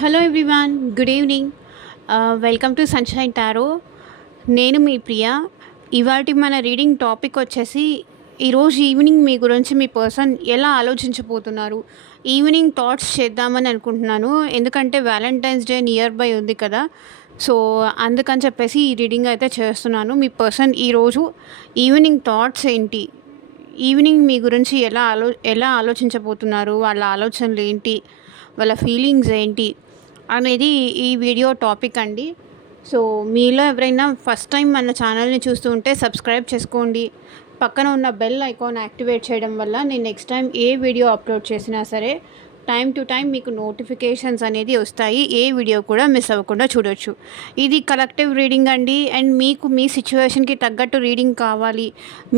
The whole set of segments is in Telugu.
Hello everyone, good evening. Welcome to sunshine tarot. నేను మీ ప్రియ. ఇవాటి మన రీడింగ్ టాపిక్ వచ్చేసి ఈరోజు ఈవినింగ్ మీ గురించి మీ పర్సన్ ఎలా ఆలోచించబోతున్నారు, ఈవినింగ్ థాట్స్ చేద్దామని అనుకుంటున్నాను. ఎందుకంటే వ్యాలంటైన్స్ డే నియర్ బై ఉంది కదా, సో అందుకని చెప్పేసి ఈ రీడింగ్ అయితే చేస్తున్నాను. మీ పర్సన్ ఈరోజు ఈవినింగ్ థాట్స్ ఏంటి, ఈవినింగ్ మీ గురించి ఎలా ఆలోచించబోతున్నారు, వాళ్ళ ఆలోచనలు ఏంటి, వాళ్ళ ఫీలింగ్స్ ఏంటి అనేది ఈ వీడియో టాపిక్ అండి. సో మీలో ఎవరైనా ఫస్ట్ టైం మన ఛానల్ని చూస్తూ ఉంటే సబ్స్క్రైబ్ చేసుకోండి. పక్కన ఉన్న బెల్ ఐకాన్ యాక్టివేట్ చేయడం వల్ల నేను నెక్స్ట్ టైం ఏ వీడియో అప్లోడ్ చేసినా సరే టైం టు టైం మీకు నోటిఫికేషన్స్ అనేది వస్తాయి. ఏ వీడియో కూడా మిస్ అవ్వకుండా చూడొచ్చు. ఇది కలెక్టివ్ రీడింగ్ అండి. అండ్ మీకు మీ సిచ్యువేషన్కి తగ్గట్టు రీడింగ్ కావాలి,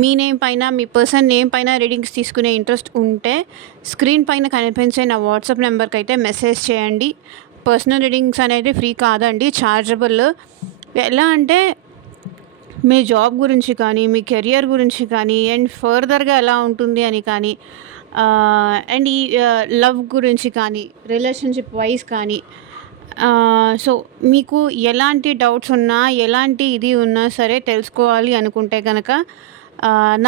మీ నేమ్ పైన మీ పర్సన్ నేమ్ పైన రీడింగ్స్ తీసుకునే ఇంట్రెస్ట్ ఉంటే స్క్రీన్ పైన కనిపించే నా వాట్సాప్ నెంబర్కి అయితే మెసేజ్ చేయండి. పర్సనల్ రీడింగ్స్ అనేది ఫ్రీ కాదండి, ఛార్జబుల్. ఎలా అంటే మీ జాబ్ గురించి కానీ, మీ కెరియర్ గురించి కానీ, అండ్ ఫర్దర్గా ఎలా ఉంటుంది అని కానీ, అండ్ ఈ లవ్ గురించి కానీ, రిలేషన్షిప్ వైజ్ కానీ, సో మీకు ఎలాంటి డౌట్స్ ఉన్నా, ఎలాంటి ఇది ఉన్నా సరే తెలుసుకోవాలి అనుకుంటే కనుక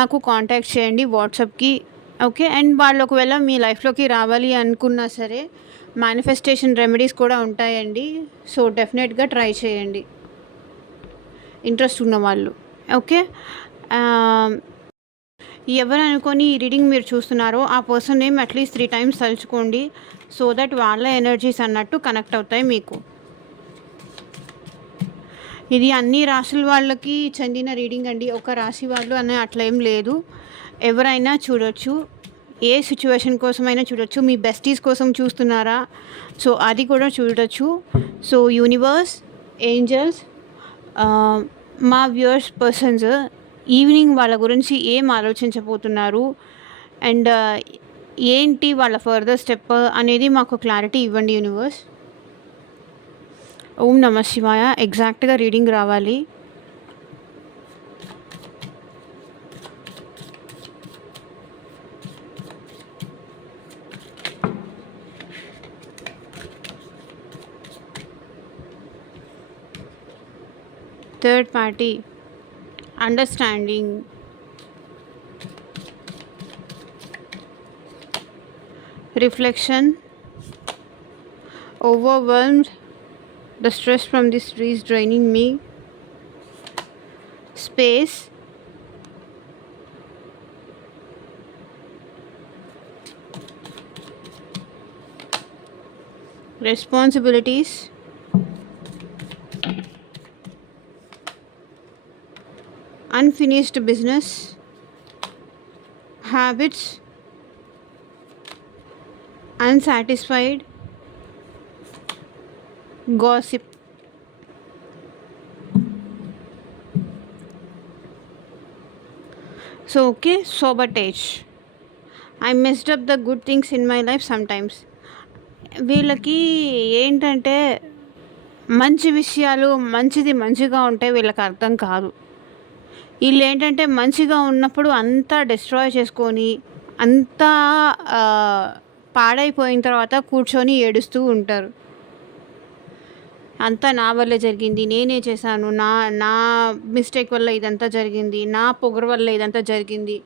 నాకు కాంటాక్ట్ చేయండి వాట్సాప్కి. ఓకే. అండ్ వాళ్ళు ఒకవేళ మీ లైఫ్లోకి రావాలి అనుకున్నా సరే మేనిఫెస్టేషన్ రెమెడీస్ కూడా ఉంటాయండి. సో డెఫినెట్గా ట్రై చేయండి ఇంట్రెస్ట్ ఉన్నవాళ్ళు. ఓకే. ఎవరు అనుకొని ఈ రీడింగ్ మీరు చూస్తున్నారో ఆ పర్సన్ నేమ్ అట్లీస్ట్ 3 times తలుచుకోండి. సో దట్ వాళ్ళ ఎనర్జీస్ అన్నట్టు కనెక్ట్ అవుతాయి మీకు. ఇది అన్ని రాశుల వాళ్ళకి చెందిన రీడింగ్ అండి. ఒక రాశి వాళ్ళు అనే అట్లా ఏం లేదు, ఎవరైనా చూడొచ్చు. ఏ సిచ్యువేషన్ కోసమైనా చూడొచ్చు. మీ బెస్టీస్ కోసం చూస్తున్నారా, సో అది కూడా చూడొచ్చు. సో యూనివర్స్, ఏంజల్స్, మా వ్యూవర్స్ పర్సన్స్ ఈవినింగ్ వాళ్ళ గురించి ఏం ఆలోచించబోతున్నారు అండ్ ఏంటి వాళ్ళ ఫర్దర్ స్టెప్ అనేది మాకు క్లారిటీ ఇవ్వండి యూనివర్స్. ఓం నమ శివాయ. ఎగ్జాక్ట్గా రీడింగ్ రావాలి. Third party, understanding, reflection, overwhelmed, the stress from this tree is draining me, space, responsibilities, unfinished business, habits, unsatisfied, gossip. So okay, sabotage. I messed up the good things in my life sometimes. వీళ్ళకి ఏంటంటే మంచి విషయాలు, మంచిగా ఉంటే వీళ్ళకి అర్థం కాదు. వీళ్ళు ఏంటంటే మంచిగా ఉన్నప్పుడు అంతా డిస్ట్రాయ్ చేసుకొని అంతా పాడైపోయిన తర్వాత కూర్చొని ఏడుస్తూ ఉంటారు. అంతా నా వల్లే జరిగింది, నేనే చేశాను, నా మిస్టేక్ వల్ల ఇదంతా జరిగింది, నా పొగరు వల్ల ఇదంతా జరిగింది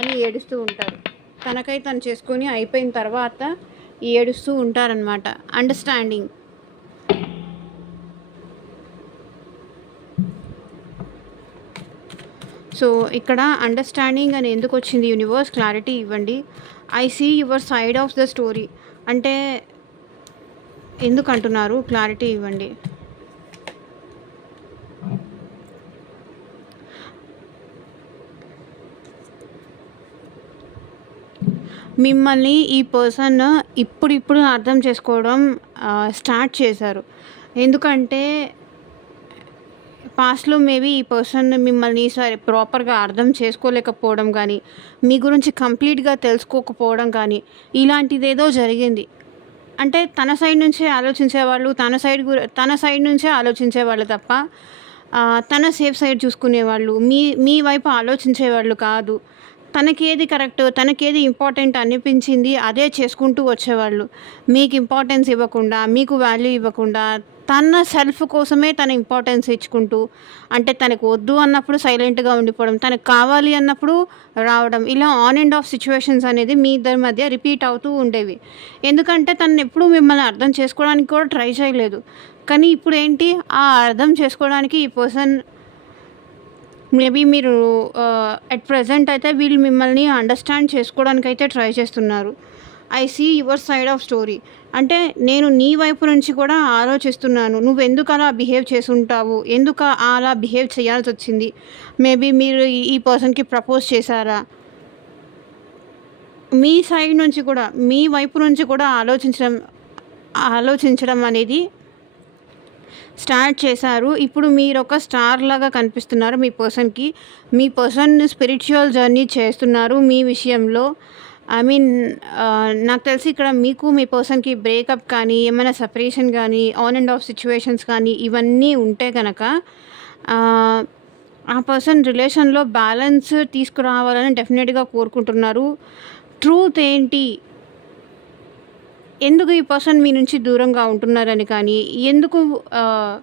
అని ఏడుస్తూ ఉంటారు. తనకై తను చేసుకొని అయిపోయిన తర్వాత ఏడుస్తూ ఉంటారనమాట. అండర్స్టాండింగ్. సో ఇక్కడ అండర్స్టాండింగ్ అని ఎందుకు వచ్చింది యూనివర్స్, క్లారిటీ ఇవ్వండి. I see your side of the story అంటే ఎందుకు అంటున్నారు, క్లారిటీ ఇవ్వండి. మిమ్మల్ని ఈ పర్సన్ ఇప్పుడు అర్థం చేసుకోవడం స్టార్ట్ చేశారు. ఎందుకంటే పాస్ట్లో మేబీ ఈ పర్సన్ మిమ్మల్ని సరే ప్రాపర్గా అర్థం చేసుకోలేకపోవడం కానీ, మీ గురించి కంప్లీట్గా తెలుసుకోకపోవడం కానీ ఇలాంటిదేదో జరిగింది. అంటే తన సైడ్ నుంచే ఆలోచించేవాళ్ళు, తన సైడ్ నుంచే ఆలోచించేవాళ్ళు తప్ప తన సేఫ్ సైడ్ చూసుకునేవాళ్ళు, మీ వైపు ఆలోచించేవాళ్ళు కాదు. తనకేది కరెక్ట్, తనకేది ఇంపార్టెంట్ అనిపించింది అదే చేసుకుంటూ వచ్చేవాళ్ళు. మీకు ఇంపార్టెన్స్ ఇవ్వకుండా, మీకు వాల్యూ ఇవ్వకుండా, తన సెల్ఫ్ కోసమే తన ఇంపార్టెన్స్ ఇచ్చుకుంటూ, అంటే తనకు వద్దు అన్నప్పుడు సైలెంట్‌గా ఉండిపోవడం, తనకు కావాలి అన్నప్పుడు రావడం, ఇలా ఆన్ అండ్ ఆఫ్ సిట్యుయేషన్స్ అనేది మీ ఇద్దరి మధ్య రిపీట్ అవుతూ ఉండేవి. ఎందుకంటే తనెప్పుడూ మిమ్మల్ని అర్థం చేసుకోవడానికి కూడా ట్రై చేయలేదు. కానీ ఇప్పుడేంటి, ఆ అర్థం చేసుకోవడానికి ఈ పర్సన్ మేబీ మీరు అట్ ప్రెజెంట్ అయితే వీళ్ళు మిమ్మల్ని అండర్‌స్టాండ్ చేసుకోవడానికైతే ట్రై చేస్తున్నారు. I see your side of story. అంటే నేను నీ వైపు నుంచి కూడా ఆలోచిస్తున్నాను. నువ్వెందుకు అలా బిహేవ్ చేసుంటావు? ఎందుకు అలా బిహేవ్ చేయాల్సొచ్చింది? మేబీ మీరు ఈ పర్సన్‌కి ప్రపోజ్ చేశారా? మీ సైడ్ నుంచి కూడా, మీ వైపు నుంచి కూడా ఆలోచించడం అనేది స్టార్ట్ చేశారు. ఇప్పుడు మీరొక స్టార్‌లాగా కనిపిస్తున్నారు మీ పర్సన్‌కి. మీ పర్సన్ స్పిరిచ్యువల్ జర్నీ చేస్తున్నారు మీ విషయంలో. ఐ మీన్ నాకు తెలిసి ఇక్కడ మీకు మీ పర్సన్‌కి బ్రేకప్ కానీ, ఏమైనా సెపరేషన్ గానీ, ఆన్ అండ్ ఆఫ్ సిట్యుయేషన్స్ కానీ ఇవన్నీ ఉంటే గనక ఆహ్, ఆ పర్సన్ రిలేషన్‌లో బ్యాలెన్స్ తీసుకురావాలని డెఫినిట్‌గా కోరుకుంటున్నారు. ట్రూత్ ఏంటి? ఎందుకు ఈ పర్సన్ మీ నుంచి దూరంగా ఉంటున్నారని కానీ, ఎందుకు ఆహ్,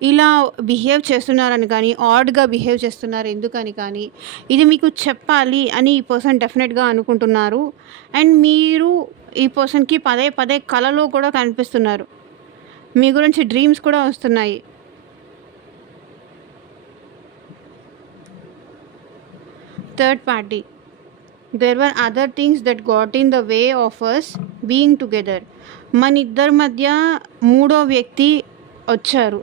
ఇలా బిహేవ్ చేస్తున్నారని కానీ, ఆడ్‌గా బిహేవ్ చేస్తున్నారు ఎందుకని కానీ, ఇది మీకు చెప్పాలి అని ఈ పర్సన్ డెఫినెట్‌గా అనుకుంటున్నారు. అండ్ మీరు ఈ పర్సన్‌కి పదే పదే కలలో కూడా కనిపిస్తున్నారు. మీ గురించి డ్రీమ్స్ కూడా వస్తున్నాయి. Third party. There were other things that got in the way of us being together. మనిద్దరి మధ్య మూడో వ్యక్తి వచ్చారు.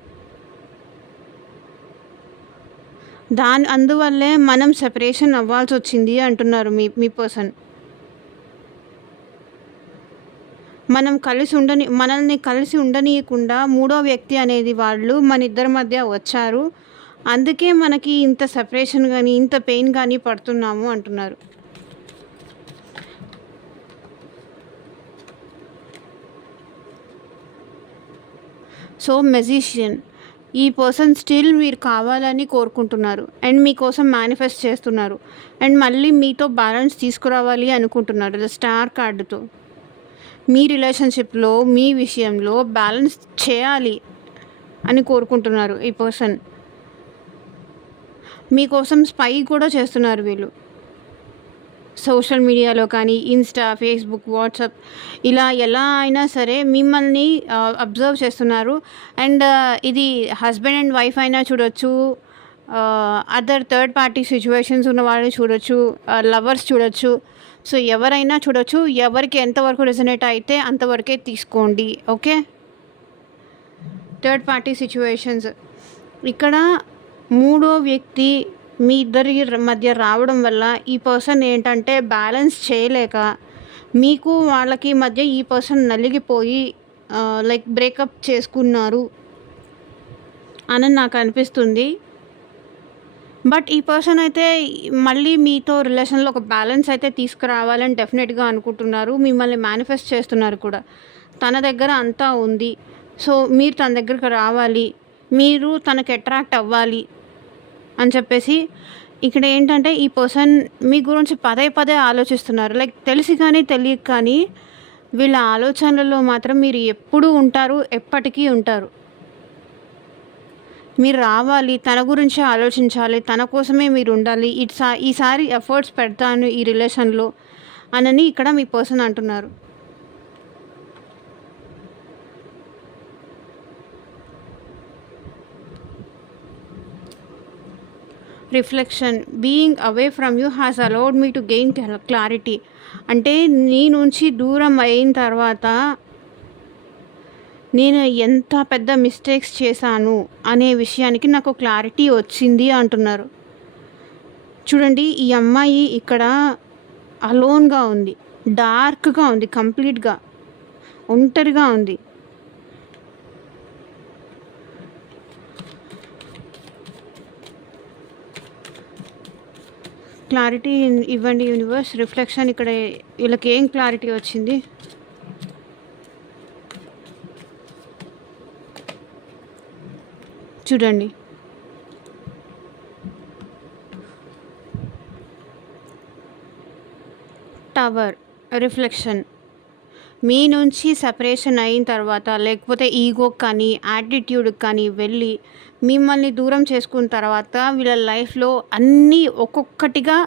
అందువల్లే మనం సెపరేషన్ అవ్వాల్సొచ్చింది అంటున్నారు మీ పర్సన్. మనల్ని కలిసి ఉండనీయకుండా మూడో వ్యక్తి అనేది వాళ్ళు మనిద్దరి మధ్య వచ్చారు. అందుకే మనకి ఇంత సెపరేషన్ గానీ, ఇంత పెయిన్ గానీ పడుతున్నాము అంటున్నారు. So, magician. ఈ పర్సన్ స్టిల్ మీరు కావాలని కోరుకుంటున్నారు. అండ్ మీకోసం మేనిఫెస్ట్ చేస్తున్నారు. అండ్ మళ్ళీ మీతో బ్యాలెన్స్ తీసుకురావాలి అనుకుంటున్నారు ద స్టార్ కార్డ్‌తో. మీ రిలేషన్‌షిప్‌లో, మీ విషయంలో బ్యాలెన్స్ చేయాలి అని కోరుకుంటున్నారు ఈ పర్సన్. మీకోసం స్పై కూడా చేస్తున్నారు వీళ్ళు. సోషల్ మీడియాలో కానీ, ఇన్‌స్టా, ఫేస్‌బుక్, వాట్సాప్ ఇలా ఎలా అయినా సరే మిమ్మల్ని అబ్జర్వ్ చేస్తున్నారు. అండ్ ఇది హస్బెండ్ అండ్ వైఫ్ అయినా చూడొచ్చు, అదర్ థర్డ్ పార్టీ సిట్యుయేషన్స్ ఉన్నవాళ్ళు చూడొచ్చు, లవర్స్ చూడొచ్చు. సో, ఎవరైనా చూడొచ్చు. ఎవరికి ఎంతవరకు రెజొనేట్ అయితే అంతవరకే తీసుకోండి. ఓకే. Third party situations. ఇక్కడ మూడో వ్యక్తి మీ ఇద్దరి మధ్య రావడం వల్ల ఈ పర్సన్ ఏంటంటే బ్యాలెన్స్ చేయలేక మీకు వాళ్ళకి మధ్య ఈ పర్సన్ నలిగిపోయి లైక్ బ్రేకప్ చేసుకున్నారు అని నాకు అనిపిస్తుంది. బట్ ఈ పర్సన్ అయితే మళ్ళీ మీతో రిలేషన్‌లో ఒక బ్యాలెన్స్ అయితే తీసుకురావాలని డెఫినెట్‌గా అనుకుంటున్నారు. మిమ్మల్ని మేనిఫెస్ట్ చేస్తున్నారు కూడా. తన దగ్గర అంతా ఉంది. సో, మీరు తన దగ్గరికి రావాలి. మీరు తనకి అట్రాక్ట్ అవ్వాలి అని చెప్పేసి ఇక్కడ ఏంటంటే ఈ పర్సన్ మీ గురించి పదే పదే ఆలోచిస్తున్నారు. లైక్ తెలిసి కానీ, తెలియక కానీ వీళ్ళ ఆలోచనలలో మాత్రం మీరు ఎప్పుడూ ఉంటారు. ఎప్పటికీ ఉంటారు. మీరు రావాలి. తన గురించే ఆలోచించాలి. తన కోసమే మీరు ఉండాలి. ఈసారి ఎఫర్ట్స్ పెడతాను ఈ రిలేషన్‌లో అనని ఇక్కడ మీ పర్సన్ అంటున్నారు. Reflection. Being away from you has allowed me to gain clarity. అంటే నీ నుంచి దూరం అయిన తర్వాత నేను ఎంత పెద్ద మిస్టేక్స్ చేశాను అనే విషయానికి నాకు క్లారిటీ వచ్చింది అంటున్నారు. చూడండి, ఈ అమ్మాయి ఇక్కడ అలోన్‌గా ఉంది. డార్క్‌గా ఉంది. కంప్లీట్‌గా ఒంటరిగా ఉంది. క్లారిటీ ఇవ్వండి యూనివర్స్. రిఫ్లెక్షన్ ఇక్కడ వీళ్ళకి ఏం క్లారిటీ వచ్చింది? చూడండి. అవర్ రిఫ్లెక్షన్ మీ నుంచి సెపరేషన్ అయిన తర్వాత, లేకపోతే ఈగోకి కానీ, యాటిట్యూడ్‌కి కానీ వెళ్ళి, మిమ్మల్ని దూరం చేసుకున్న తర్వాత వీళ్ళ లైఫ్‌లో అన్నీ ఒక్కొక్కటిగా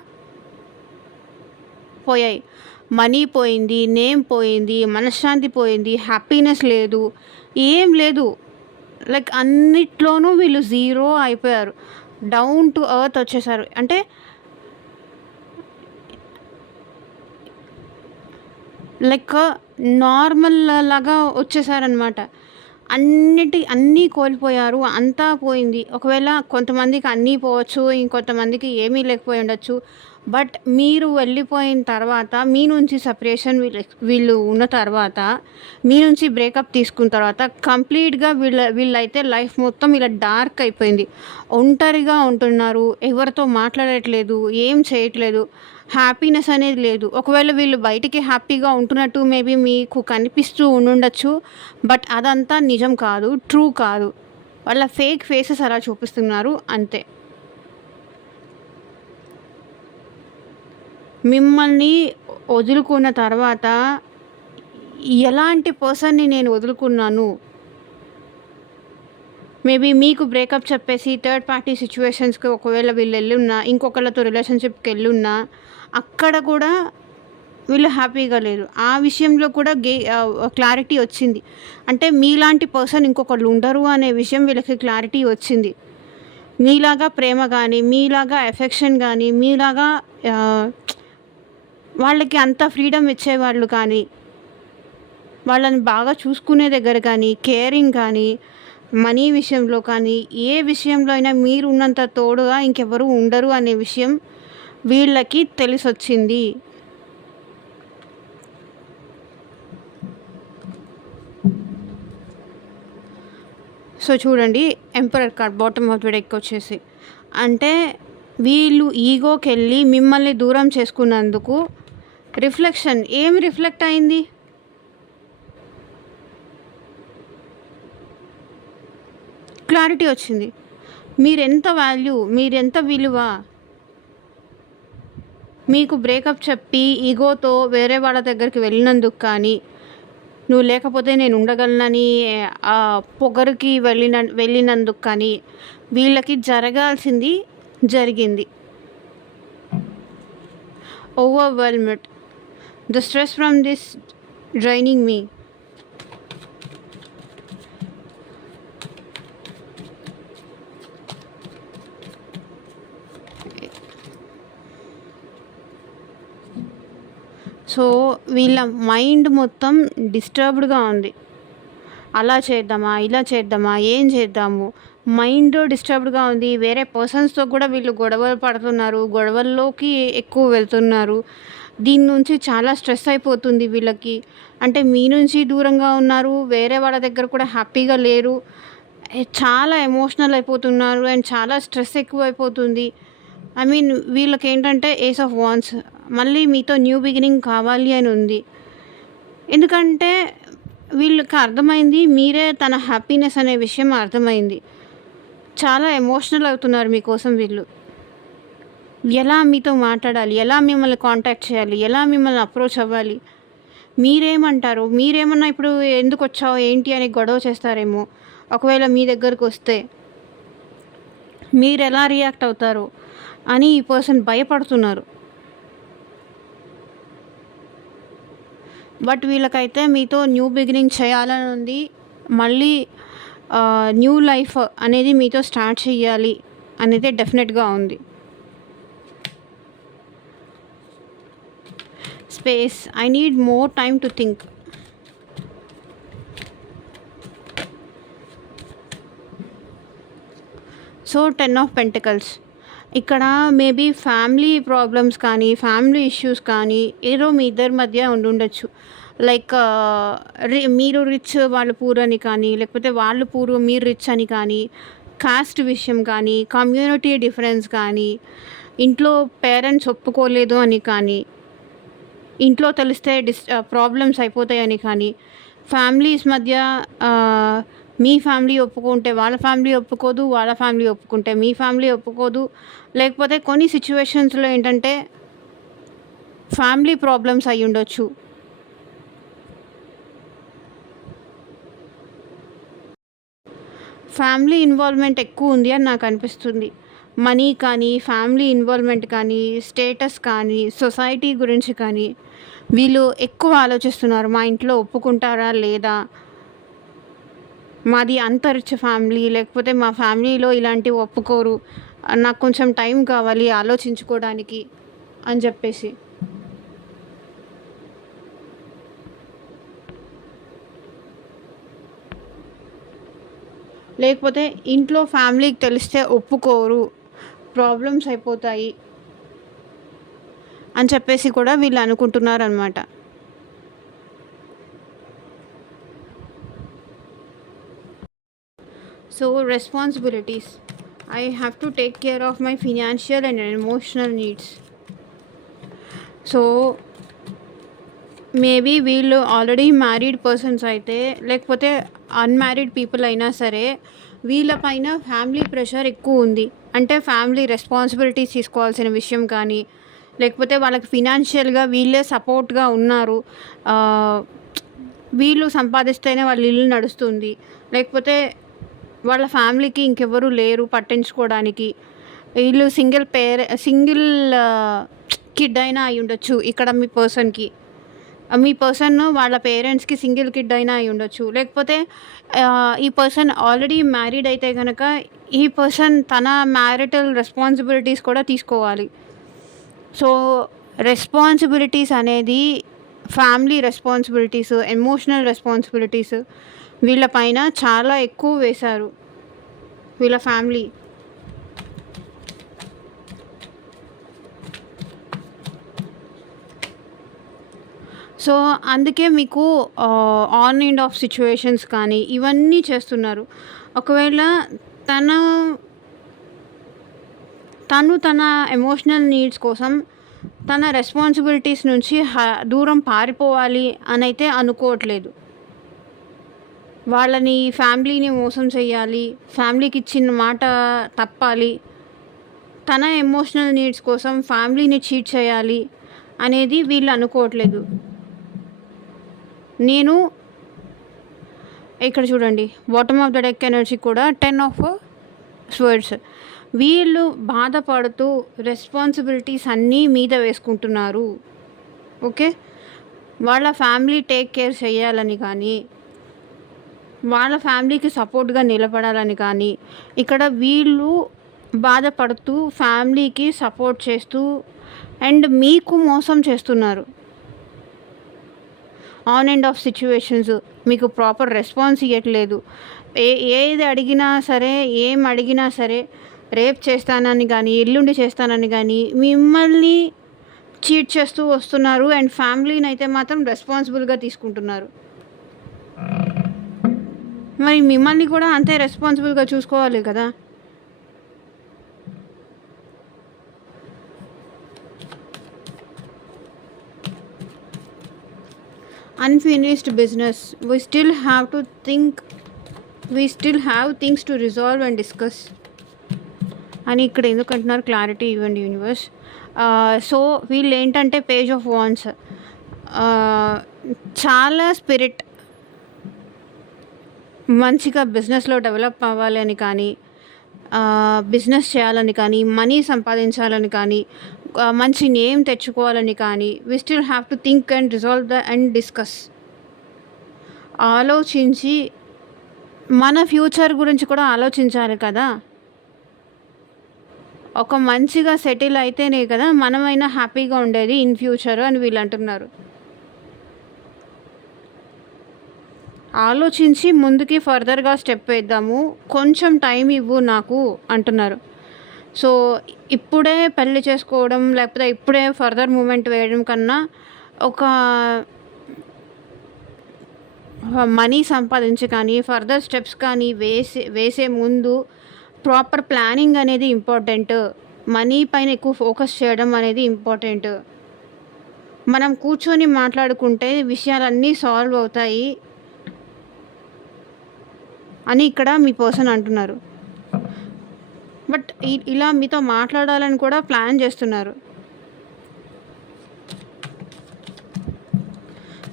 పోయాయి. మనీ పోయింది, నేమ్ పోయింది, మనశ్శాంతి పోయింది, హ్యాపీనెస్ లేదు, ఏం లేదు. లైక్ అన్నిట్లోనూ వీళ్ళు జీరో అయిపోయారు. డౌన్ టు ఎర్త్ వచ్చేసారు. అంటే లైక్ నార్మల్ లాగా వచ్చేసారనమాట. అన్నీ కోల్పోయారు. అంతా పోయింది. ఒకవేళ కొంతమందికి అన్నీ పోవచ్చు. ఇంకొంతమందికి ఏమీ లేకపోయి ఉండొచ్చు. బట్ మీరు వెళ్ళిపోయిన తర్వాత, మీ నుంచి సెపరేషన్ వీళ్ళు ఉన్న తర్వాత, మీ నుంచి బ్రేకప్ తీసుకున్న తర్వాత కంప్లీట్‌గా వీళ్ళైతే లైఫ్ మొత్తం ఇలా డార్క్ అయిపోయింది. ఒంటరిగా ఉంటున్నారు. ఎవరితో మాట్లాడట్లేదు. ఏం చేయట్లేదు. హ్యాపీనెస్ అనేది లేదు. ఒకవేళ వీళ్ళు బయటికి హ్యాపీగా ఉంటున్నట్టు మేబీ మీకు కనిపిస్తూ ఉండుండొచ్చు. బట్ అదంతా నిజం కాదు. ట్రూ కాదు. వాళ్ళ ఫేక్ ఫేసెస్ అలా చూపిస్తున్నారు అంతే. మిమ్మల్ని వదులుకున్న తర్వాత ఎలాంటి పర్సన్‌ని నేను వదులుకున్నాను? మేబీ మీకు బ్రేకప్ చెప్పేసి థర్డ్ పార్టీ సిట్యుయేషన్స్‌కి ఒకవేళ వీళ్ళెళ్ళున్నా, ఇంకొకళ్ళతో రిలేషన్‌షిప్‌కెళ్ళున్నా, అక్కడ కూడా వీళ్ళు హ్యాపీగా లేరు. ఆ విషయంలో కూడా క్లారిటీ వచ్చింది. అంటే మీలాంటి పర్సన్ ఇంకొకళ్ళు ఉండరు అనే విషయం వీళ్ళకి క్లారిటీ వచ్చింది. మీలాగా ప్రేమ గానీ, మీలాగా ఎఫెక్షన్ గానీ, మీలాగా వాళ్ళకి అంత ఫ్రీడమ్ ఇచ్చేవాళ్ళు కానీ, వాళ్ళని బాగా చూసుకునే దగ్గర కానీ, కేరింగ్ కానీ, మనీ విషయంలో కానీ, ఏ విషయంలో అయినా మీరున్నంత తోడుగా ఇంకెవరు ఉండరు అనే విషయం వీళ్ళకి తెలిసొచ్చింది. సో చూడండి, emperor card bottom of the deck వచ్చేసి, అంటే వీళ్ళు ఈగోకెళ్ళి మిమ్మల్ని దూరం చేసుకున్నందుకు రిఫ్లెక్షన్ ఏమి రిఫ్లెక్ట్ అయింది? క్లారిటీ వచ్చింది. మీరెంత వాల్యూ, మీరెంత విలువ. మీకు బ్రేకప్ చెప్పి ఈగోతో వేరే వాళ్ళ దగ్గరికి వెళ్ళినందుకు కానీ, నువ్వు లేకపోతే నేను ఉండగలనని పొగరుకి వెళ్ళినందుకు కానీ, వీళ్ళకి జరగాల్సింది జరిగింది. Overwhelmed. The stress from this draining me. So వీళ్ళ మైండ్ మొత్తం డిస్టర్బ్డ్‌గా ఉంది. అలా చేద్దామా, ఇలా చేద్దామా, ఏం చేద్దాము? మైండ్ డిస్టర్బ్డ్‌గా ఉంది. వేరే పర్సన్స్‌తో కూడా వీళ్ళు గొడవలు పడుతున్నారు. గొడవల్లోకి ఎక్కువ వెళ్తున్నారు. దీని నుంచి చాలా స్ట్రెస్ అయిపోతుంది వీళ్ళకి. అంటే మీ నుంచి దూరంగా ఉన్నారు. వేరే వాళ్ళ దగ్గర కూడా హ్యాపీగా లేరు. చాలా ఎమోషనల్ అయిపోతున్నారు. అండ్ చాలా స్ట్రెస్ ఎక్కువైపోతుంది. ఐ మీన్ వీళ్ళకేంటంటే ఏస్ ఆఫ్ వాండ్స్. మళ్ళీ మీతో న్యూ బిగినింగ్ కావాలి అని ఉంది. ఎందుకంటే వీళ్ళకి అర్థమైంది, మీరే తన హ్యాపీనెస్ అనే విషయం అర్థమైంది. చాలా ఎమోషనల్ అవుతున్నారు మీకోసం వీళ్ళు. ఎలా మీతో మాట్లాడాలి, ఎలా మిమ్మల్ని కాంటాక్ట్ చేయాలి, ఎలా మిమ్మల్ని అప్రోచ్ అవ్వాలి, మీరేమంటారు, మీరేమన్నా ఇప్పుడు ఎందుకు వచ్చావు ఏంటి అని గొడవ చేస్తారేమో. ఒకవేళ మీ దగ్గరకు వస్తే మీరు ఎలా రియాక్ట్ అవుతారు అని ఈ పర్సన్ భయపడుతున్నారు. బట్ వీళ్ళకైతే మీతో న్యూ బిగినింగ్ చేయాలని ఉంది. మళ్ళీ న్యూ లైఫ్ అనేది మీతో స్టార్ట్ చేయాలి అనేది డెఫినెట్గా ఉంది. Space. I need more time to think. So 10 of pentacles. ఇక్కడ మేబీ ఫ్యామిలీ ప్రాబ్లమ్స్ కానీ, ఫ్యామిలీ ఇష్యూస్ కానీ ఏదో మీ ఇద్దరి మధ్య ఉండుండొచ్చు. లైక్ మీరు రిచ్ వాళ్ళు పూర్ అని కానీ, లేకపోతే వాళ్ళు పూర్ మీరు రిచ్ అని కానీ, కాస్ట్ విషయం కానీ, కమ్యూనిటీ డిఫరెన్స్ కానీ, ఇంట్లో పేరెంట్స్ ఒప్పుకోలేదు అని కానీ, ఇంట్లో తెలిస్తే ప్రాబ్లమ్స్ అయిపోతాయని కానీ, ఫ్యామిలీస్ మధ్య మీ ఫ్యామిలీ ఒప్పుకుంటే వాళ్ళ ఫ్యామిలీ ఒప్పుకోదు, వాళ్ళ ఫ్యామిలీ ఒప్పుకుంటే మీ ఫ్యామిలీ ఒప్పుకోదు. లేకపోతే కొన్ని సిచ్యువేషన్స్లో ఏంటంటే ఫ్యామిలీ ప్రాబ్లమ్స్ అయ్యుండొచ్చు. ఫ్యామిలీ ఇన్వాల్వ్‌మెంట్ ఎక్కువుంది అని నాకనిపిస్తుంది. మనీ కానీ, ఫ్యామిలీ ఇన్వాల్వ్‌మెంట్ కానీ, స్టేటస్ కానీ, సొసైటీ గురించి కానీ, వీళ్ళు ఎక్కువ ఆలోచిస్తున్నారు. మా ఇంట్లో ఒప్పుకుంటారా లేదా? మాది అంత రిచ్ ఫ్యామిలీ, లేకపోతే మా ఫ్యామిలీలో ఇలాంటివి ఒప్పుకోరు. నాకు కొంచెం టైం కావాలి ఆలోచించుకోవడానికి అని చెప్పేసి. లేకపోతే ఇంట్లో ఫ్యామిలీకి తెలిస్తే ఒప్పుకోరు, ప్రాబ్లమ్స్ అయిపోతాయి అని చెప్పేసి కూడా వీళ్ళు అనుకుంటున్నారనమాట. So responsibilities, I have to take care of my financial and emotional needs. So maybe వీళ్ళు ఆల్రెడీ మ్యారీడ్ పర్సన్స్ అయితే, లేకపోతే అన్మ్యారీడ్ పీపుల్ అయినా సరే, వీళ్ళపైన ఫ్యామిలీ ప్రెషర్ ఎక్కువ ఉంది. అంటే ఫ్యామిలీ రెస్పాన్సిబిలిటీస్ తీసుకోవాల్సిన విషయం కానీ, లేకపోతే వాళ్ళకి ఫినాన్షియల్గా వీళ్ళే సపోర్ట్గా ఉన్నారు, వీళ్ళు సంపాదిస్తేనే వాళ్ళ ఇల్లు నడుస్తుంది, లేకపోతే వాళ్ళ ఫ్యామిలీకి ఇంకెవరు లేరు పట్టించుకోవడానికి, వీళ్ళు సింగిల్ కిడ్ అయినా అయి ఉండొచ్చు. ఇక్కడ మీ పర్సన్ వాళ్ళ పేరెంట్స్కి సింగిల్ కిడ్ అయినా అయి ఉండొచ్చు. లేకపోతే ఈ పర్సన్ ఆల్రెడీ మ్యారీడ్ అయితే కనుక ఈ పర్సన్ తన మ్యారిటల్ రెస్పాన్సిబిలిటీస్ కూడా తీసుకోవాలి. సో రెస్పాన్సిబిలిటీస్ అనేది ఫ్యామిలీ రెస్పాన్సిబిలిటీస్, ఎమోషనల్ రెస్పాన్సిబిలిటీస్ వీళ్ళపైన చాలా ఎక్కువ వేశారు వీళ్ళ ఫ్యామిలీ. సో అందుకే మీకు ఆన్ అండ్ ఆఫ్ సిచ్యువేషన్స్ కానీ ఇవన్నీ చేస్తున్నారు. ఒకవేళ తను తన ఎమోషనల్ నీడ్స్ కోసం తన రెస్పాన్సిబిలిటీస్ నుంచి దూరం పారిపోవాలి అని అయితే అనుకోవట్లేదు. వాళ్ళని ఫ్యామిలీని మోసం చేయాలి, ఫ్యామిలీకి ఇచ్చిన మాట తప్పాలి, తన ఎమోషనల్ నీడ్స్ కోసం ఫ్యామిలీని చీట్ చేయాలి అనేది వీళ్ళు అనుకోవట్లేదు. నేను ఇక్కడ చూడండి, bottom of the deck energy కూడా 10 ఆఫ్ స్వర్డ్స్. వీళ్ళు బాధపడుతూ రెస్పాన్సిబిలిటీస్ అన్నీ మీద వేసుకుంటున్నారు. ఓకే, వాళ్ళ ఫ్యామిలీ టేక్ కేర్ చేయాలని కానీ, వాళ్ళ ఫ్యామిలీకి సపోర్ట్గా నిలబడాలని కానీ, ఇక్కడ వీళ్ళు బాధపడుతూ ఫ్యామిలీకి సపోర్ట్ చేస్తూ అండ్ మీకు మోసం చేస్తున్నారు. ఆన్ అండ్ ఆఫ్ సిచ్యువేషన్స్, మీకు ప్రాపర్ రెస్పాన్స్ ఇవ్వట్లేదు. ఏది అడిగినా సరే, ఏం అడిగినా సరే రేపు చేస్తానని కానీ, ఎల్లుండి చేస్తానని కానీ మిమ్మల్ని చీట్ చేస్తూ వస్తున్నారు. అండ్ ఫ్యామిలీని అయితే మాత్రం రెస్పాన్సిబుల్గా తీసుకుంటున్నారు. మరి మిమ్మల్ని కూడా అంతే రెస్పాన్సిబుల్గా చూసుకోవాలి కదా. Unfinished business, we still have things to resolve and discuss అని ఇక్కడ ఎందుకంటున్నారు, క్లారిటీ ఇవ్వండి యూనివర్స్. సో వీళ్ళు ఏంటంటే పేజ్ ఆఫ్ వాండ్స్, చాలా స్పిరిట్, మంచిగా బిజినెస్లో డెవలప్ అవ్వాలి అని కానీ, బిజినెస్ చేయాలని కానీ, మనీ సంపాదించాలని కానీ, మంచి నేమ్ తెచ్చుకోవాలని కానీ, we still have to think and resolve and discuss. ఆలోచించి మన ఫ్యూచర్ గురించి కూడా ఆలోచించాలి కదా. ఒక మంచిగా సెటిల్ అయితేనే కదా మనమైనా హ్యాపీగా ఉండేది ఇన్ ఫ్యూచర్ అని వీళ్ళు అంటున్నారు. ఆలోచించి ముందుకి ఫర్దర్గా స్టెప్ వేద్దాము, కొంచెం టైం ఇవ్వు నాకు అంటున్నారు. సో ఇప్పుడే పెళ్లి చేసుకోవడం, లేకపోతే ఇప్పుడే ఫర్దర్ మూమెంట్ వేయడం కన్నా ఒక మనీ సంపాదించి కానీ, ఫర్దర్ స్టెప్స్ కానీ వేసే ముందు ప్రాపర్ ప్లానింగ్ అనేది ఇంపార్టెంట్. మనీ పైన ఎక్కువ ఫోకస్ చేయడం అనేది ఇంపార్టెంట్. మనం కూర్చొని మాట్లాడుకుంటే విషయాలన్నీ సాల్వ్ అవుతాయి అని ఇక్కడ మీ పర్సన్ అంటున్నారు. బట్ ఇలా మీతో మాట్లాడాలని కూడా ప్లాన్ చేస్తున్నారు.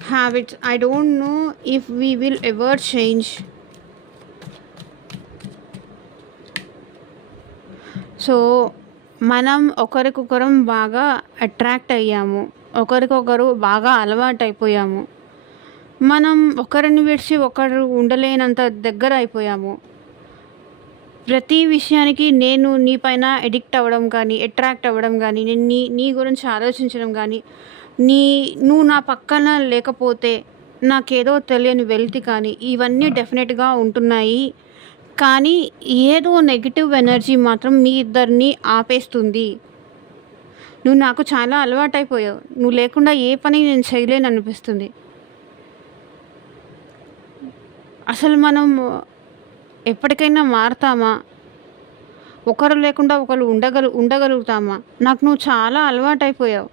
habits. I don't know if we will ever change. So, మనం ఒకరికొకరం బాగా అట్రాక్ట్ అయ్యాము. ఒకరికొకరు బాగా అలవాటయిపోయాము. మనం ఒకరిని విడిచి ఒకరు ఉండలేనంత దగ్గర అయిపోయాము. ప్రతి విషయానికి నేను నీ పైన ఎడిక్ట్ అవ్వడం కానీ, అట్రాక్ట్ అవ్వడం గానీ, నేను నీ గురించి ఆలోచించడం గానీ, నీ నువ్వు నా పక్కన లేకపోతే నాకేదో తెలియని వెలితి కానీ, ఇవన్నీ డెఫినెట్‌గా ఉంటున్నాయి. కానీ ఏదో నెగెటివ్ ఎనర్జీ మాత్రం మీ ఇద్దరిని ఆపేస్తుంది. నువ్వు నాకు చాలా అలవాటైపోయావు. నువ్వు లేకుండా ఏ పని నేను చేయలేననిపిస్తుంది. అసలు మనం ఎప్పటికైనా మారతామా? ఒకరు లేకుండా ఒకరు ఉండగలుగుతామా? నాకు నువ్వు చాలా అలవాటైపోయావు.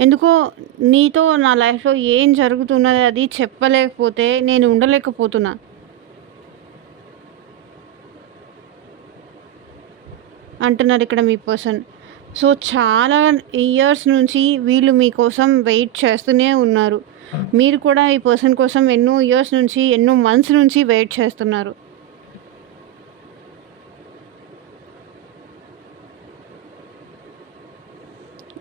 ఎందుకో నీతో నా లైఫ్‌లో ఏం జరుగుతున్నది అది చెప్పలేకపోతే నేను ఉండలేకపోతున్నా. అంటున్నారు ఇక్కడ మీ పర్సన్. సో, చాలా ఇయర్స్ నుంచి వీళ్ళు మీకోసం వెయిట్ చేస్తూనే ఉన్నారు. మీరు కూడా ఈ పర్సన్ కోసం ఎన్నో ఇయర్స్ నుంచి, ఎన్నో మంత్స్ నుంచి వెయిట్ చేస్తున్నారు.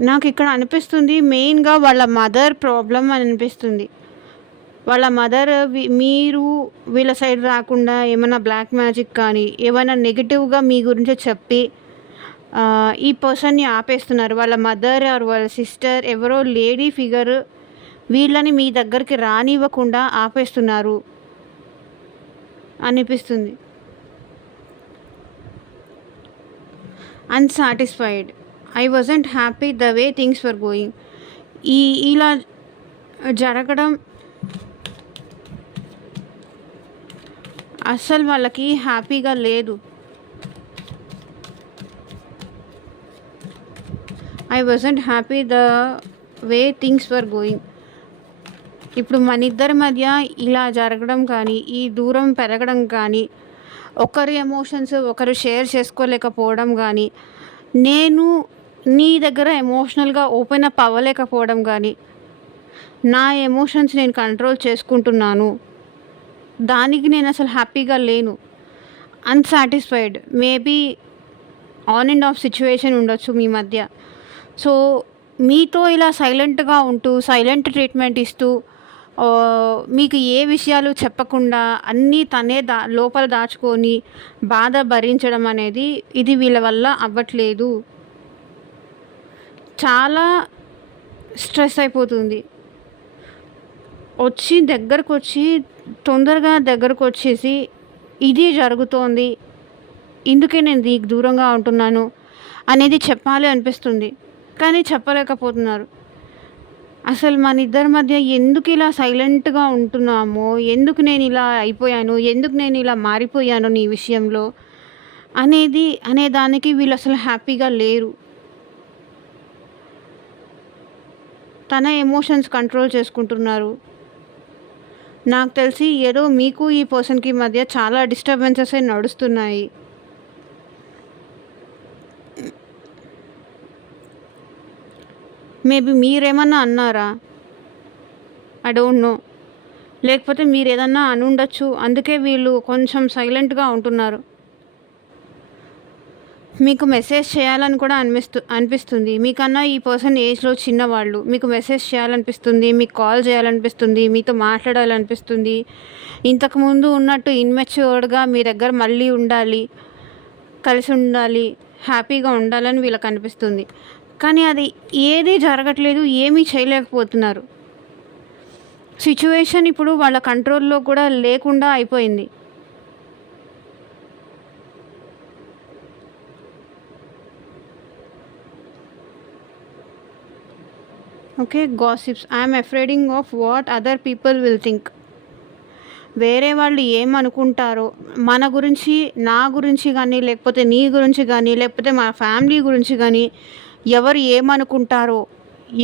నాకిక్కడ అనిపిస్తుంది మెయిన్‌గా వాళ్ళ మదర్ ప్రాబ్లమ్ అని అనిపిస్తుంది. వాళ్ళ మదర్ మీరు వీళ్ళ సైడ్ రాకుండా ఏమన్నా బ్లాక్ మ్యాజిక్ కానీ, ఏమైనా నెగెటివ్‌గా మీ గురించి చెప్పి ఈ పర్సన్‌ని ఆపేస్తున్నారు. వాళ్ళ మదర్ ఆర్ వాళ్ళ సిస్టర్ ఎవరో లేడీ ఫిగర్ వీళ్ళని మీ దగ్గరికి రానివ్వకుండా ఆపేస్తున్నారు అనిపిస్తుంది. Unsatisfied. I wasn't happy the way things were going. ఇలా జరగడం అస్సలు వాళ్ళకి హ్యాపీగా లేదు. I wasn't happy the way things were going. ఇప్పుడు మనిద్దరి మధ్య ఇలా జరగడం కానీ, ఈ దూరం పెరగడం కానీ, ఒకరి ఎమోషన్స్ ఒకరు షేర్ చేసుకోలేకపోవడం కానీ, నేను నీ దగ్గర ఎమోషనల్‌గా ఓపెన్ అప్ అవ్వలేకపోవడం కానీ, నా ఎమోషన్స్ నేను కంట్రోల్ చేసుకుంటున్నాను. దానికి నేను అసలు హ్యాపీగా లేను. Unsatisfied. Maybe on and of situation ఉండొచ్చు మీ మధ్య. సో, మీతో ఇలా సైలెంట్‌గా ఉంటూ, సైలెంట్ ట్రీట్మెంట్ ఇస్తూ మీకు ఏ విషయాలు చెప్పకుండా అన్నీ తనే లోపల దాచుకొని బాధ భరించడం అనేది ఇది వీళ్ళ వల్ల అవ్వట్లేదు. చాలా స్ట్రెస్ అయిపోతుంది. తొందరగా దగ్గరకొచ్చేసి ఇది జరుగుతోంది. ఇందుకే నేను నీకు దూరంగా ఉంటున్నాను అనేది చెప్పాలి అనిపిస్తుంది. కానీ చెప్పలేకపోతున్నారు. అసలు మనిద్దరి మధ్య ఎందుకు ఇలా సైలెంట్‌గా ఉంటున్నామో, ఎందుకు నేను ఇలా అయిపోయాను, ఎందుకు నేను ఇలా మారిపోయాను నీ విషయంలో అనే దానికి వీళ్ళు అసలు హ్యాపీగా లేరు. తన ఎమోషన్స్ కంట్రోల్ చేసుకుంటున్నారు. నాకు తెలిసి ఏదో మీకు ఈ పర్సన్‌కి మధ్య చాలా డిస్టర్బెన్సెసే నడుస్తున్నాయి. మేబీ మీరేమన్నా అన్నారా? I don't know. లేకపోతే మీరేదన్నా అనుండొచ్చు. అందుకే వీళ్ళు కొంచెం సైలెంట్‌గా ఉంటున్నారు. మీకు మెసేజ్ చేయాలని కూడా అనిపిస్తుంది. మీకన్నా ఈ పర్సన్ ఏజ్‌లో చిన్నవాళ్ళు. మీకు మెసేజ్ చేయాలనిపిస్తుంది, మీకు కాల్ చేయాలనిపిస్తుంది, మీతో మాట్లాడాలనిపిస్తుంది. ఇంతకుముందు ఉన్నట్టు ఇమ్మెచ్యూర్డ్‌గా మీ దగ్గర మళ్ళీ ఉండాలి, కలిసి ఉండాలి, హ్యాపీగా ఉండాలని వీళ్ళకి అనిపిస్తుంది. కానీ అది ఏదీ జరగట్లేదు. ఏమీ చేయలేకపోతున్నారు. సిట్యుయేషన్ ఇప్పుడు వాళ్ళ కంట్రోల్‌లో కూడా లేకుండా అయిపోయింది. Okay. Gossips. I'm అఫ్రైడింగ్ of what other people will think. వేరే వాళ్ళు ఏమనుకుంటారో మన గురించి, నా గురించి కానీ, లేకపోతే నీ గురించి కానీ, లేకపోతే మా ఫ్యామిలీ గురించి కానీ ఎవరు ఏమనుకుంటారో,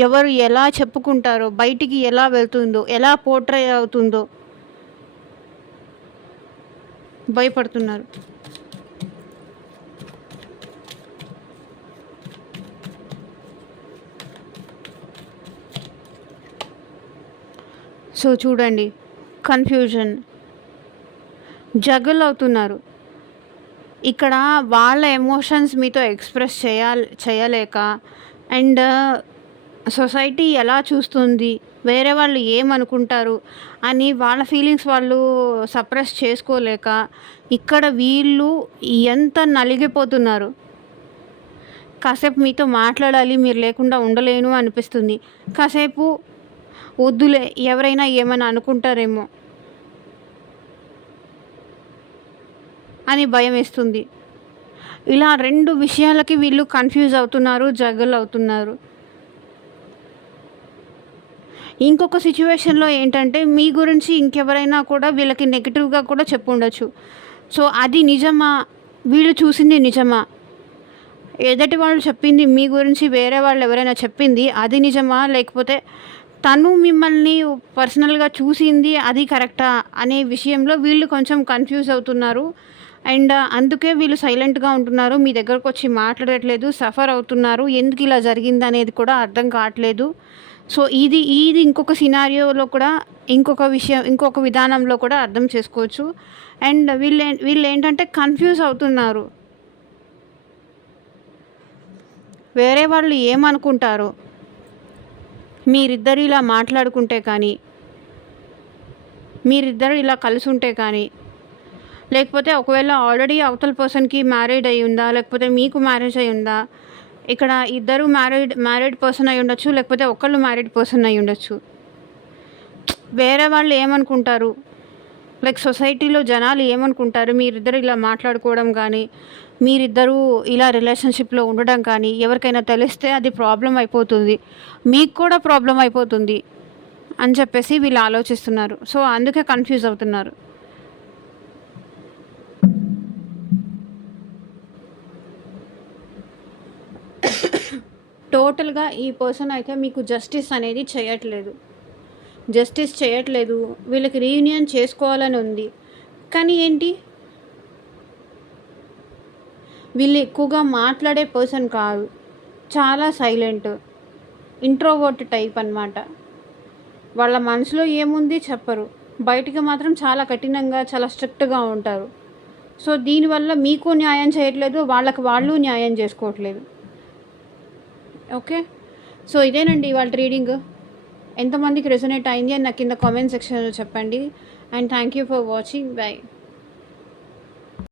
ఎవరు ఎలా చెప్పుకుంటారో, బయటికి ఎలా వెళ్తుందో, ఎలా పోర్ట్రే అవుతుందో భయపడుతున్నారు. సో చూడండి, కన్‌ఫ్యూజన్, జగల్ అవుతున్నారు. ఇక్కడ వాళ్ళ ఎమోషన్స్ మీతో ఎక్స్‌ప్రెస్ చేయలేక అండ్ సొసైటీ ఎలా చూస్తుంది, వేరే వాళ్ళు ఏమనుకుంటారు అని వాళ్ళ ఫీలింగ్స్ వాళ్ళు సప్రెస్ చేసుకోలేక ఇక్కడ వీళ్ళు ఎంత నలిగిపోతున్నారు. కాసేపు మీతో మాట్లాడాలి, మీరు లేకుండా ఉండలేను అనిపిస్తుంది. కాసేపు వద్దులే, ఎవరైనా ఏమైనా అనుకుంటారేమో అని భయమేస్తుంది. ఇలా 2 విషయాలకి వీళ్ళు కన్‌ఫ్యూజ్ అవుతున్నారు, జగల్ అవుతున్నారు. ఇంకొక సిట్యుయేషన్‌లో ఏంటంటే, మీ గురించి ఇంకెవరైనా కూడా వీళ్ళకి నెగెటివ్‌గా కూడా చెప్పుండొచ్చు. సో, అది నిజమా? వీళ్ళు చూసింది నిజమా? ఎదుటి వాళ్ళు చెప్పింది మీ గురించి వేరే వాళ్ళు ఎవరైనా చెప్పింది అది నిజమా? లేకపోతే తను మిమ్మల్ని పర్సనల్‌గా చూసింది అది కరెక్టా? అనే విషయంలో వీళ్ళు కొంచెం కన్‌ఫ్యూజ్ అవుతున్నారు. అండ్ అందుకే వీళ్ళు సైలెంట్‌గా ఉంటున్నారు. మీ దగ్గరకొచ్చి మాట్లాడట్లేదు. సఫర్ అవుతున్నారు. ఎందుకు ఇలా జరిగిందనేది కూడా అర్థం కావట్లేదు. సో, ఇది ఇంకొక సినారియోలో కూడా ఇంకొక విధానంలో కూడా అర్థం చేసుకోవచ్చు. అండ్ వీళ్ళేంటంటే కన్‌ఫ్యూజ్ అవుతున్నారు. వేరే వాళ్ళు ఏమనుకుంటారో, మీరిద్దరు ఇలా మాట్లాడుకుంటే కానీ, మీరిద్దరు ఇలా కలిసుంటే కానీ, లేకపోతే ఒకవేళ ఆల్రెడీ అవతల పర్సన్‌కి మ్యారీడ్ అయ్యుందా? లేకపోతే మీకు మ్యారేజ్ అయ్యుందా? ఇక్కడ ఇద్దరు మ్యారీడ్ పర్సన్ అయ్యుండొచ్చు. లేకపోతే ఒకళ్ళు మ్యారీడ్ పర్సన్ అయ్యుండొచ్చు. వేరే వాళ్ళు ఏమనుకుంటారు? లైక్ సొసైటీలో జనాలు ఏమనుకుంటారు? మీరిద్దరు ఇలా మాట్లాడుకోవడం కానీ, మీరిద్దరూ ఇలా రిలేషన్‌షిప్‌లో ఉండడం కానీ, ఎవరికైనా తెలిస్తే అది ప్రాబ్లమ్ అయిపోతుంది. మీకు కూడా ప్రాబ్లమ్ అయిపోతుంది అని చెప్పేసి వీళ్ళు ఆలోచిస్తున్నారు. సో, అందుకే కన్‌ఫ్యూజ్ అవుతున్నారు. టోటల్‌గా ఈ పర్సన్ అయితే మీకు జస్టిస్ అనేది చేయట్లేదు. వీళ్ళకి రీయూనియన్ చేసుకోవాలని ఉంది. కానీ ఏంటి? వీళ్ళు ఎక్కువగా మాట్లాడే పర్సన్ కాదు. చాలా సైలెంట్, ఇంట్రోవర్ట్ టైప్ అనమాట. వాళ్ళ మనసులో ఏముంది చెప్పరు. బయటికి మాత్రం చాలా కఠినంగా, చాలా స్ట్రిక్ట్‌గా ఉంటారు. సో, దీనివల్ల మీకు న్యాయం చేయట్లేదు. వాళ్ళకి వాళ్ళు న్యాయం చేసుకోవట్లేదు. ఓకే. సో, ఇదేనండి ఇవాల్టి రీడింగ్. ఎంతమందికి రెసొనేట్ అయింది అని నాకు కింద కామెంట్ సెక్షన్‌లో చెప్పండి. And thank you for watching. By.